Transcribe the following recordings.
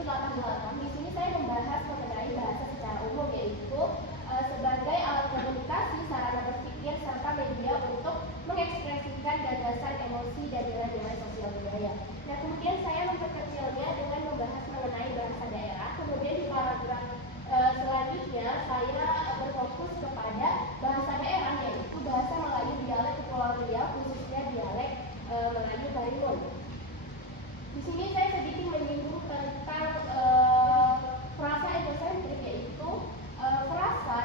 yaitu 88. Di sini saya membahas mengenai bahasa secara umum, yaitu sebagai alat komunikasi, sarana berpikir, serta media untuk mengekspresikan gagasan, emosi, dan nilai-nilai sosial budaya. Nah, kemudian saya memperkecilnya dengan membahas mengenai bahasa daerah. Kemudian di paragraf selanjutnya saya berfokus kepada bahasa daerah, yaitu bahasa Melayu dialek Kepulauan Riau, khususnya dialek Melayu Karimun. Di sini saya sedikit menyinggung tentang frasa egosentrik, yaitu frasa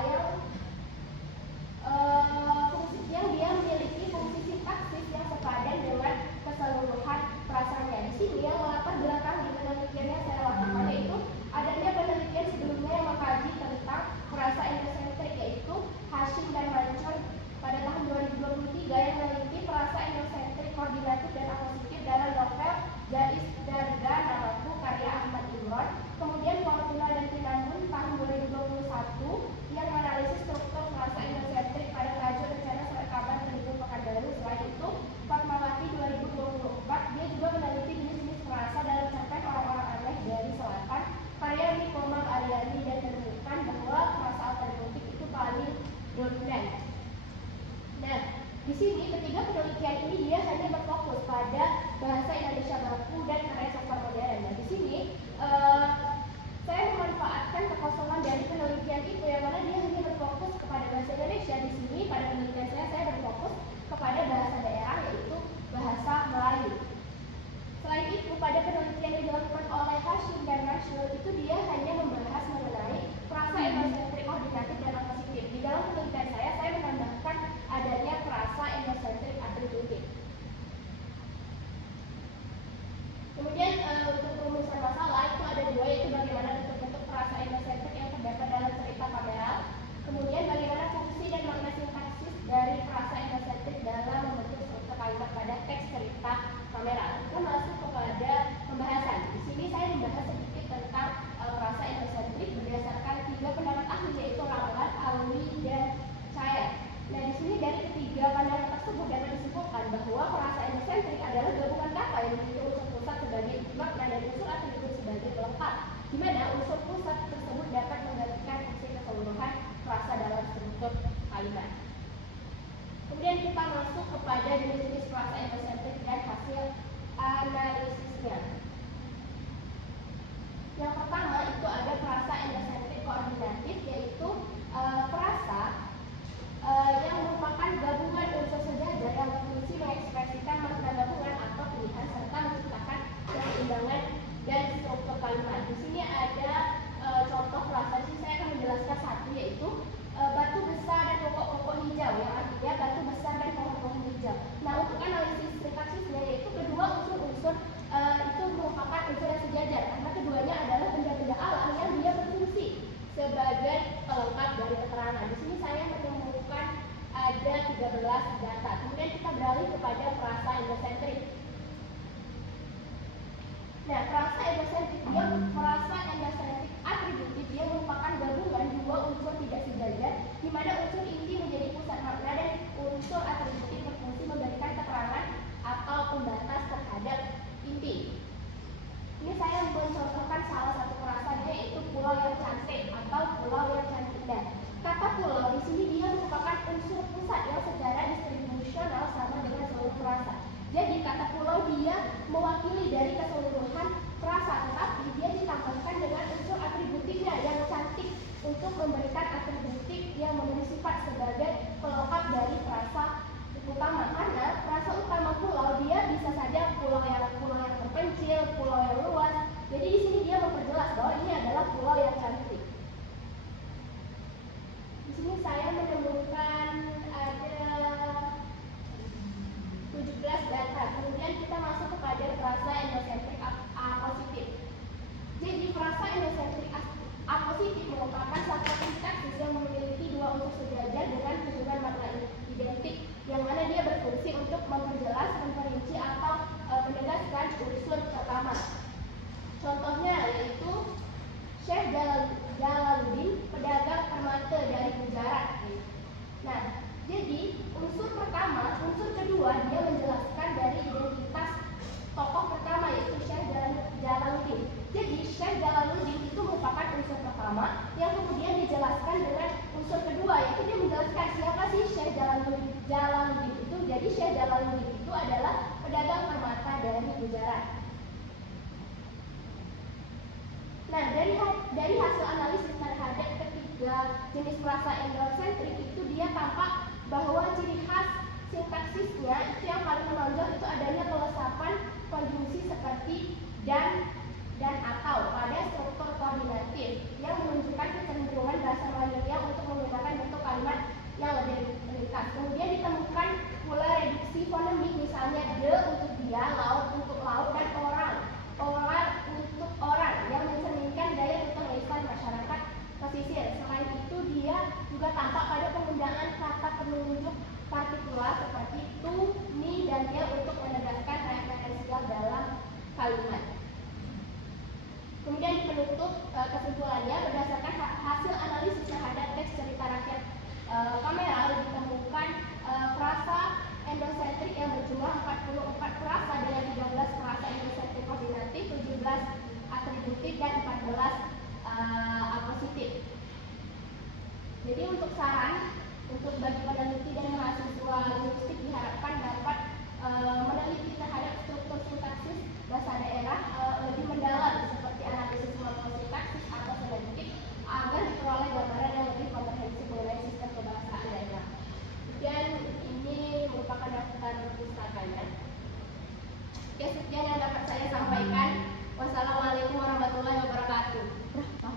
yang dia memiliki fungsi sintaksis yang sepadan dengan keseluruhan frasanya. Di sini yang melatar belakang di penelitian yang saya lakukan yaitu adanya penelitian sebelumnya yang mengkaji tentang frasa egosentrik, yaitu Hashim dan Mancur pada tahun 2023 yang meneliti frasa egosentrik koordinatif dan apositif dalam novel Jais Darga Namaku karya Ahmad Imron. Kemudian Fortuna dan Tinambun tahun 2021 yang menganalisis struktur frasa egosentrik pada laju rencana surat kabar Tribun Pekanbaru. Selain itu, Fatmawati 2024 dia juga meneliti jenis-jenis frasa dalam cerpen Orang-Orang Aneh dari Selatan karya Nikomang Aryani dan menemukan bahwa frasa alternatif itu paling dominan. Nah, di sini ketiga penelitian ini dia hanya berfokus pada bahasa Indonesia baku dan karya sastra modern. Nah, di sini saya memanfaatkan kekosongan dari penelitian itu yang mana dia hanya berfokus kepada bahasa Indonesia. Di sini pada penelitian saya berfokus kepada bahasa daerah, yaitu bahasa Melayu. Selain itu, pada penelitian yang dilakukan oleh Hashim dan Mansur itu dia hanya membahas mengenai frasa egosentrik koordinatif dan apositif. Di dalam penelitian saya menambahkan adanya frasa egosentrik atributif. Kemudian untuk rumusan masalah itu ada dua, yaitu bagaimana bentuk-bentuk frasa egosentrik yang terdapat dalam cerita kameral, kemudian bagaimana fungsi dan makna sintaksis dari frasa egosentrik dalam membentuk struktur kalimat pada teks cerita kameral. Kita masuk kepada pembahasan. Di sini saya membahas sedikit tentang frasa egosentrik berdasarkan tiga pendapat ahli, yaitu Ramlan, Alwi, dan Cair. Nah, di sini dari ketiga pandangan tersebut dapat disimpulkan bahwa frasa egosentrik adalah gabungan kata yang memiliki unsur pusat sebagai makna dan unsur atribut sebagai pelengkap, di mana unsur pusat tersebut dapat menggantikan fungsi keseluruhan frasa dalam struktur kalimat. Kemudian kita masuk kepada jenis-jenis frasa egosentrik dan hasil analisisnya. Yang pertama itu ada frasa egosentrik koordinatif, yaitu frasa yang merupakan gabungan unsur sejajar yang berfungsi mengekspresikan makna gabungan atau pilihan serta menciptakan keseimbangan dan struktur kalimat. Di sini ada contoh frasa. Di sini saya akan menjelaskan satu, yaitu batu besar dan pokok-pokok hijau, yang artinya batu besar dan pohon-pohon hijau. Nah, untuk analisis sintaksisnya, yaitu kedua unsur-unsur itu merupakan unsur yang sejajar karena keduanya adalah benda-benda alam yang dia berfungsi sebagai pelengkap dari keterangan. Di sini saya menemukan ada 13 data. Kemudian kita beralih kepada frasa egosentrik. Nah, frasa egosentrik atributif dia merupakan gabungan dua unsur tidak sejajar, di mana unsur inti menjadi pusat makna dan unsur atributif berfungsi memberikan keterangan atau pembatas terhadap inti. Ini saya mencontohkan salah satu frasanya, yaitu pulau yang cantik atau pulau yang cantik. Nah, kata pulau di sini dia merupakan unsur pusat yang secara distribusional sama dengan seluruh frasa. Jadi kata pulau dia mewakili dari keseluruhan frasa, tetapi dia ditambahkan dengan unsur atributifnya yang cantik untuk memberikan atributif yang memberi sifat sebagai pelengkap dari frasa utama. Karena frasa utama pulau dia bisa saja pulau yang terpencil, pulau yang luas. Jadi di sini dia memperjelas bahwa ini adalah pulau yang cantik. Di sini saya menemukan ada 17 data. Kemudian kita masuk kepada frasa egosentrik apositif. Jadi frasa egosentrik apositif merupakan satu sintaksis yang memiliki dua unsur sejajar dengan hubungan makna identik, yang mana dia berfungsi untuk memperjelas, memperinci atau menegaskan unsur pertama. Contohnya yaitu Syekh Jalaluddin, pedagang permata dari Gujarat. Nah, jadi unsur pertama, unsur kedua dia menjelaskan dari identitas tokoh pertama, yaitu Syekh Jalaluddin. Jadi Syekh Jalaluddin itu adalah pedagang permata dari Gujarat. Nah, dari hasil analisis terhadap ketiga jenis frasa endosentrik itu dia tampak bahwa ciri khas sintaksisnya itu yang paling menonjol itu adanya pelesapan konjungsi seperti dan atau pada struktur koordinatif yang menunjukkan kecenderungan bahasa Melayunya untuk menggunakan bentuk kalimat yang lebih ringkas. Kemudian ditemukan pula reduksi fonemik, misalnya de untuk dia, laut untuk laut, dan orang untuk orang, yang mencerminkan gaya ketulisan masyarakat pesisir. Selain itu dia juga tampak pada penggunaan kata penunjuk partikular seperti tu, mi, dan dia untuk menegaskan referensial dalam kalimat. Kemudian di penutup kesimpulannya, berdasarkan hasil analisis terhadap teks cerita rakyat Kameral ditemukan frasa endosentrik yang berjumlah 44 frasa dengan 13 frasa endosentrik koordinatif, 17 atributif, dan 14 apositif. Jadi untuk saran untuk bagi peneliti dan mahasiswa linguistik diharapkan dapat meneliti terhadap struktur sintaksis bahasa daerah lebih mendalam seperti analisis morfosintaksis atau fonetik agar diperoleh gambaran yang lebih komprehensif mengenai sistem kebahasaan daerah. Dan ini merupakan daftar pustakannya. Oke, sekian